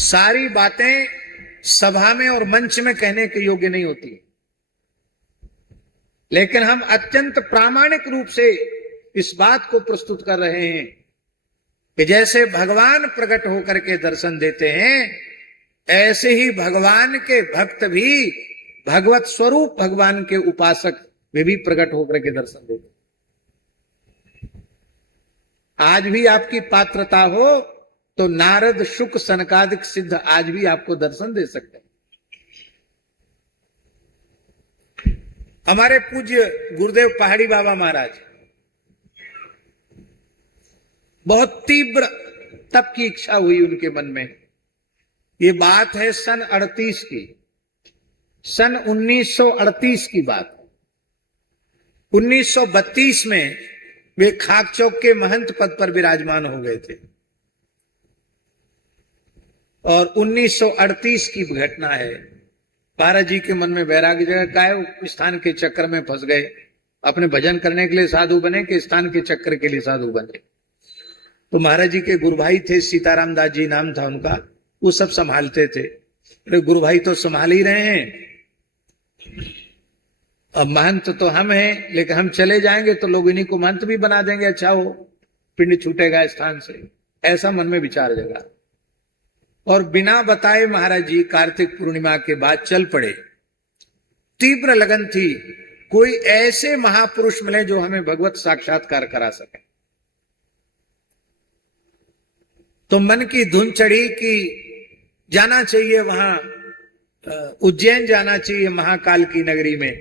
सारी बातें सभा में और मंच में कहने के योग्य नहीं होती, लेकिन हम अत्यंत प्रामाणिक रूप से इस बात को प्रस्तुत कर रहे हैं कि जैसे भगवान प्रकट होकर के दर्शन देते हैं, ऐसे ही भगवान के भक्त भी भगवत स्वरूप भगवान के उपासक वे भी प्रकट होकर के दर्शन देते हैं। आज भी आपकी पात्रता हो तो नारद शुक सनकादिक सिद्ध आज भी आपको दर्शन दे सकते हैं। हमारे पूज्य गुरुदेव पहाड़ी बाबा महाराज, बहुत तीव्र तप की इच्छा हुई उनके मन में। ये बात है सन 38 की, सन 1938 की बात। 1932 में वे खाक चौक के महंत पद पर विराजमान हो गए थे और 1938 की घटना है। महाराज जी के मन में वैराग्य जगह काय स्थान के चक्कर में फंस गए, अपने भजन करने के लिए साधु बने कि स्थान के चक्कर के लिए साधु बने। तो महाराज जी के गुरु भाई थे, सीताराम दास जी नाम था उनका, वो सब संभालते थे। अरे गुरु भाई तो संभाल ही रहे हैं, अब महंत तो हम हैं, लेकिन हम चले जाएंगे तो लोग इन्हीं को महंत भी बना देंगे, अच्छा हो पिंड छूटेगा स्थान से, ऐसा मन में विचार जगा। और बिना बताए महाराज जी कार्तिक पूर्णिमा के बाद चल पड़े। तीव्र लगन थी, कोई ऐसे महापुरुष मिले जो हमें भगवत साक्षात्कार करा सके। तो मन की धुन चढ़ी कि जाना चाहिए वहां, उज्जैन जाना चाहिए महाकाल की नगरी में,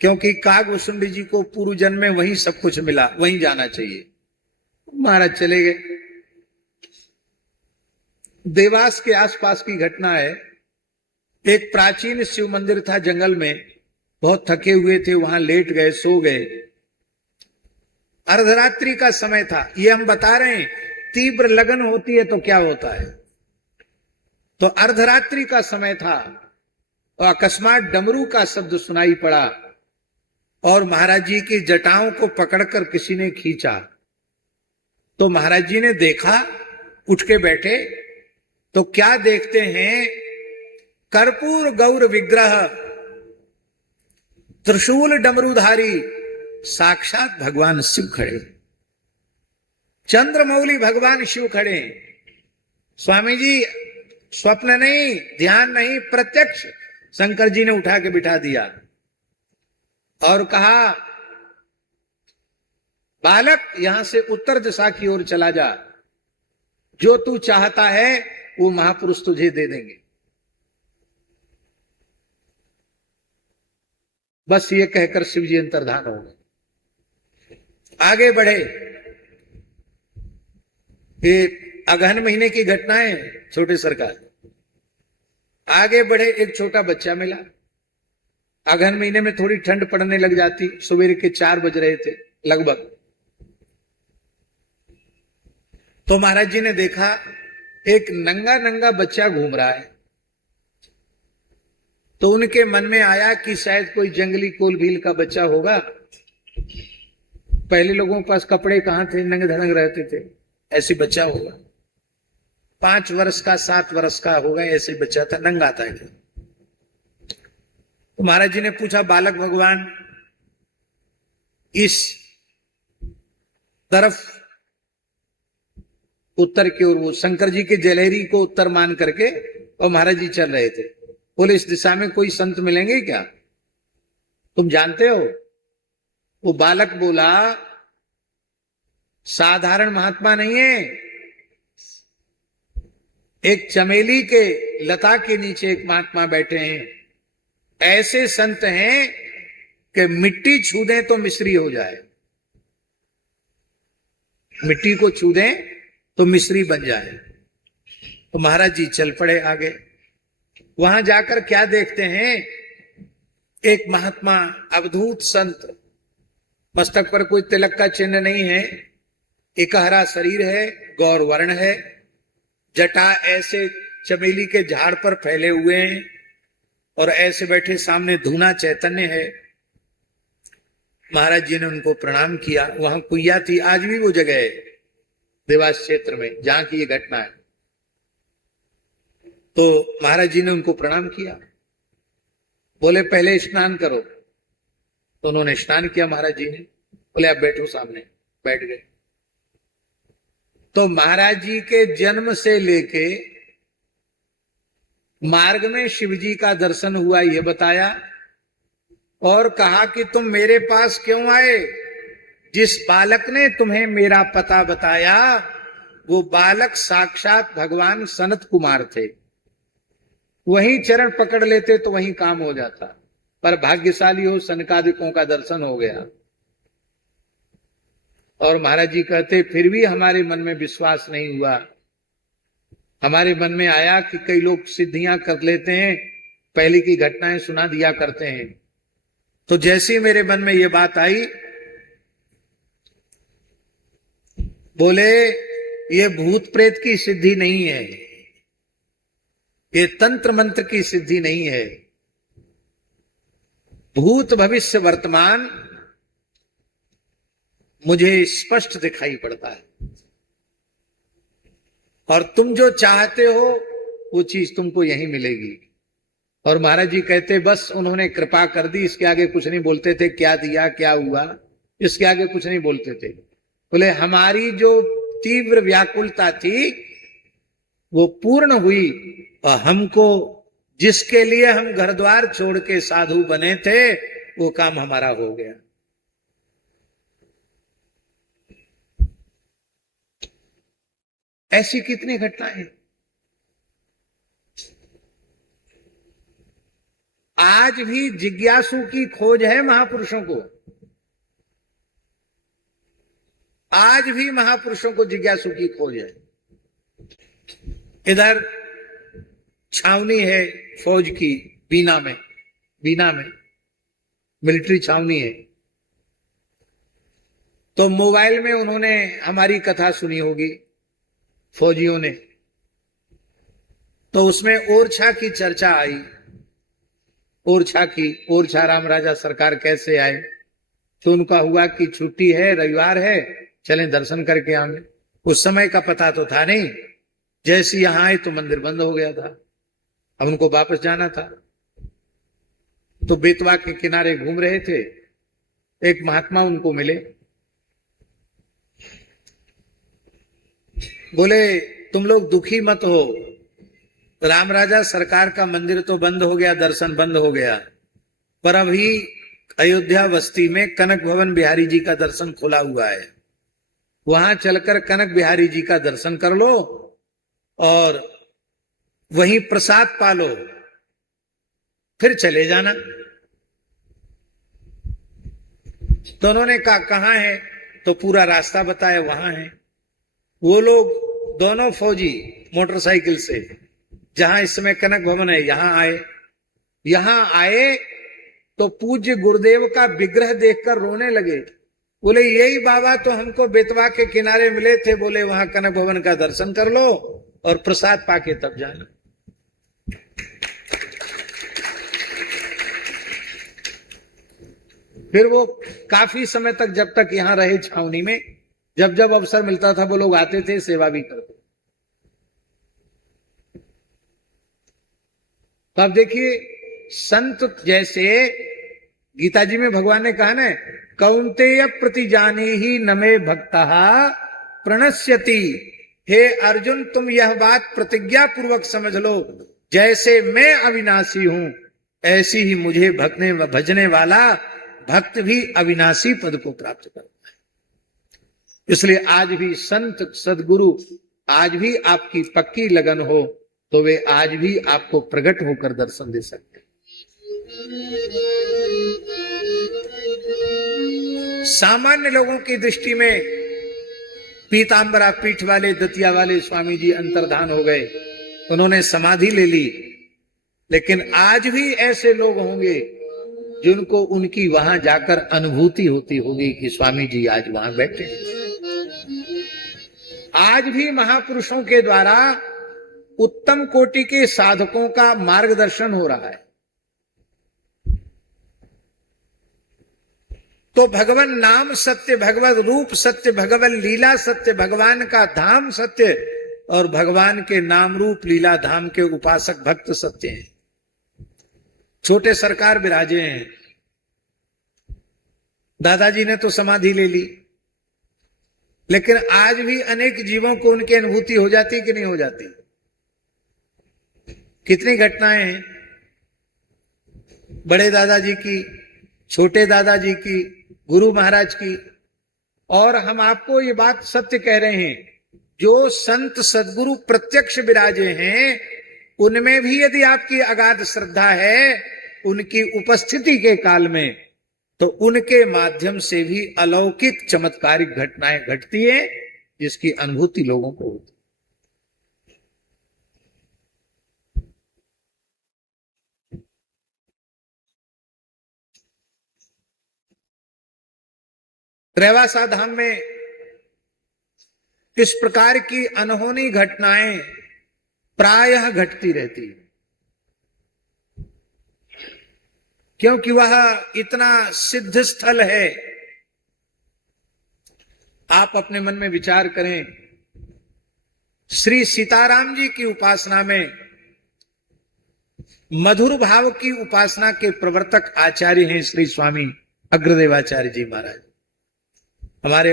क्योंकि काग वसुंडी जी को पूर्व जन्म में वहीं सब कुछ मिला, वहीं जाना चाहिए। महाराज चले गए। देवास के आसपास की घटना है। एक प्राचीन शिव मंदिर था जंगल में, बहुत थके हुए थे, वहां लेट गए, सो गए। अर्धरात्रि का समय था। ये हम बता रहे हैं, तीव्र लगन होती है तो क्या होता है। तो अर्धरात्रि का समय था और अकस्मात डमरू का शब्द सुनाई पड़ा और महाराज जी की जटाओं को पकड़कर किसी ने खींचा। तो महाराज जी ने देखा, उठ के बैठे, तो क्या देखते हैं, कर्पूर गौर विग्रह, त्रिशूल डमरूधारी, साक्षात भगवान शिव खड़े, चंद्रमौली भगवान शिव खड़े। स्वामी जी स्वप्न नहीं, ध्यान नहीं, प्रत्यक्ष शंकर जी ने उठा के बिठा दिया और कहा, बालक यहां से उत्तर दिशा की ओर चला जा, जो तू चाहता है वो महापुरुष तुझे दे देंगे। बस ये कहकर शिव जी अंतर्धान हो गए। आगे बढ़े। ये अगहन महीने की घटना है छोटे सरकार। आगे बढ़े, एक छोटा बच्चा मिला। अगहन महीने में थोड़ी ठंड पड़ने लग जाती, सवेरे के 4 बज रहे थे लगभग। तो महाराज जी ने देखा एक नंगा नंगा बच्चा घूम रहा है। तो उनके मन में आया कि शायद कोई जंगली कोल भील का बच्चा होगा। पहले लोगों के पास कपड़े कहां थे, नंगे धड़ंग रहते थे, ऐसे बच्चा होगा। 5 वर्ष का 7 वर्ष का होगा, ऐसे बच्चा था, नंगा था। तो महाराज जी ने पूछा, बालक भगवान इस तरफ उत्तर की ओर, वो शंकर जी के जलेहरी को उत्तर मान करके और महाराज जी चल रहे थे। बोले इस दिशा में कोई संत मिलेंगे क्या, तुम जानते हो? वो बालक बोला, साधारण महात्मा नहीं है, एक चमेली के लता के नीचे एक महात्मा बैठे हैं, ऐसे संत हैं कि मिट्टी छू दें तो मिश्री हो जाए, मिट्टी को छू दें तो मिश्री बन जाए। तो महाराज जी चल पड़े आगे। वहां जाकर क्या देखते हैं, एक महात्मा अवधूत संत, मस्तक पर कोई तिलक का चिन्ह नहीं है, एकहरा शरीर है, गौर वर्ण है, जटा ऐसे चमेली के झाड़ पर फैले हुए हैं और ऐसे बैठे, सामने धूना चैतन्य है। महाराज जी ने उनको प्रणाम किया। वहां कुइया थी, आज भी वो जगह है देवास क्षेत्र में जहां की ये घटना है। तो महाराज जी ने उनको प्रणाम किया, बोले पहले स्नान करो। तो उन्होंने स्नान किया महाराज जी ने, बोले आप बैठो सामने, बैठ गए। तो महाराज जी के जन्म से लेके मार्ग में शिव जी का दर्शन हुआ यह बताया, और कहा कि तुम मेरे पास क्यों आए? जिस बालक ने तुम्हें मेरा पता बताया वो बालक साक्षात भगवान सनत कुमार थे। वही चरण पकड़ लेते तो वही काम हो जाता, पर भाग्यशाली हो सनकादिकों का दर्शन हो गया। और महाराज जी कहते फिर भी हमारे मन में विश्वास नहीं हुआ। हमारे मन में आया कि कई लोग सिद्धियां कर लेते हैं, पहले की घटनाएं सुना दिया करते हैं। तो जैसे ही मेरे मन में ये बात आई, बोले ये भूत प्रेत की सिद्धि नहीं है, ये तंत्र मंत्र की सिद्धि नहीं है। भूत भविष्य वर्तमान मुझे स्पष्ट दिखाई पड़ता है, और तुम जो चाहते हो वो चीज तुमको यहीं मिलेगी। और महाराज जी कहते बस उन्होंने कृपा कर दी, इसके आगे कुछ नहीं बोलते थे। क्या दिया क्या हुआ इसके आगे कुछ नहीं बोलते थे। बोले हमारी जो तीव्र व्याकुलता थी वो पूर्ण हुई, और हमको जिसके लिए हम घर द्वार छोड़ के साधु बने थे वो काम हमारा हो गया। ऐसी कितनी घटनाएं। आज भी जिज्ञासु की खोज है महापुरुषों को, आज भी महापुरुषों को जिज्ञासु की खोज है। इधर छावनी है फौज की, बीना में मिलिट्री छावनी है। तो मोबाइल में उन्होंने हमारी कथा सुनी होगी फौजियों ने, तो उसमें ओरछा की चर्चा आई। ओरछा राम राजा सरकार कैसे आए? तो उनका हुआ कि छुट्टी है, रविवार है, चलें दर्शन करके आएंगे। उस समय का पता तो था नहीं, जैसे यहां आए तो मंदिर बंद हो गया था। अब उनको वापस जाना था, तो बेतवा के किनारे घूम रहे थे, एक महात्मा उनको मिले। बोले तुम लोग दुखी मत हो, राम राजा सरकार का मंदिर तो बंद हो गया, दर्शन बंद हो गया, पर अभी अयोध्या बस्ती में कनक भवन बिहारी जी का दर्शन खुला हुआ है। वहां चलकर कनक बिहारी जी का दर्शन कर लो और वहीं प्रसाद पालो, फिर चले जाना। तो उन्होंने कहा कहां है? तो पूरा रास्ता बताया, वहां है। वो लोग दोनों फौजी मोटरसाइकिल से जहां इस समय कनक भवन है यहां आए तो पूज्य गुरुदेव का विग्रह देखकर रोने लगे। बोले यही बाबा तो हमको बेतवा के किनारे मिले थे, बोले वहां कनक भवन का दर्शन कर लो और प्रसाद पाके तब जाना। फिर वो काफी समय तक, जब तक यहां रहे छावनी में, जब जब अवसर मिलता था वो लोग आते थे, सेवा भी करते। तो अब देखिए संत, जैसे गीता जी में भगवान ने कहा ना, कौन्तेय प्रतिजाने ही नमे भक्ता प्रणश्यति। हे अर्जुन तुम यह बात प्रतिज्ञा पूर्वक समझ लो, जैसे मैं अविनाशी हूं ऐसी ही मुझे भजने वाला भक्त भी अविनाशी पद को प्राप्त करता है। इसलिए आज भी संत सदगुरु आज भी आपकी पक्की लगन हो तो वे आज भी आपको प्रकट होकर दर्शन दे सकते हैं। सामान्य लोगों की दृष्टि में पीतांबरा पीठ वाले दतिया वाले स्वामी जी अंतर्धान हो गए, उन्होंने समाधि ले ली, लेकिन आज भी ऐसे लोग होंगे जिनको उनकी वहां जाकर अनुभूति होती होगी कि स्वामी जी आज वहां बैठे। आज भी महापुरुषों के द्वारा उत्तम कोटि के साधकों का मार्गदर्शन हो रहा है। तो भगवान नाम सत्य, भगवत रूप सत्य, भगवान लीला सत्य, भगवान का धाम सत्य, और भगवान के नाम रूप लीला धाम के उपासक भक्त सत्य हैं। छोटे सरकार विराजे हैं। दादाजी ने तो समाधि ले ली, लेकिन आज भी अनेक जीवों को उनकी अनुभूति हो जाती कि नहीं हो जाती? कितनी घटनाएं हैं बड़े दादाजी की, छोटे दादाजी की, गुरु महाराज की। और हम आपको ये बात सत्य कह रहे हैं, जो संत सद्गुरु प्रत्यक्ष विराजे हैं उनमें भी यदि आपकी अगाध श्रद्धा है उनकी उपस्थिति के काल में, तो उनके माध्यम से भी अलौकिक चमत्कारिक घटनाएं घटती है जिसकी अनुभूति लोगों को होती है। रेवासा धाम में इस प्रकार की अनहोनी घटनाएं प्रायः घटती रहती है, क्योंकि वह इतना सिद्ध स्थल है। आप अपने मन में विचार करें, श्री सीताराम जी की उपासना में मधुर भाव की उपासना के प्रवर्तक आचार्य हैं श्री स्वामी अग्रदेवाचार्य जी महाराज। हमारे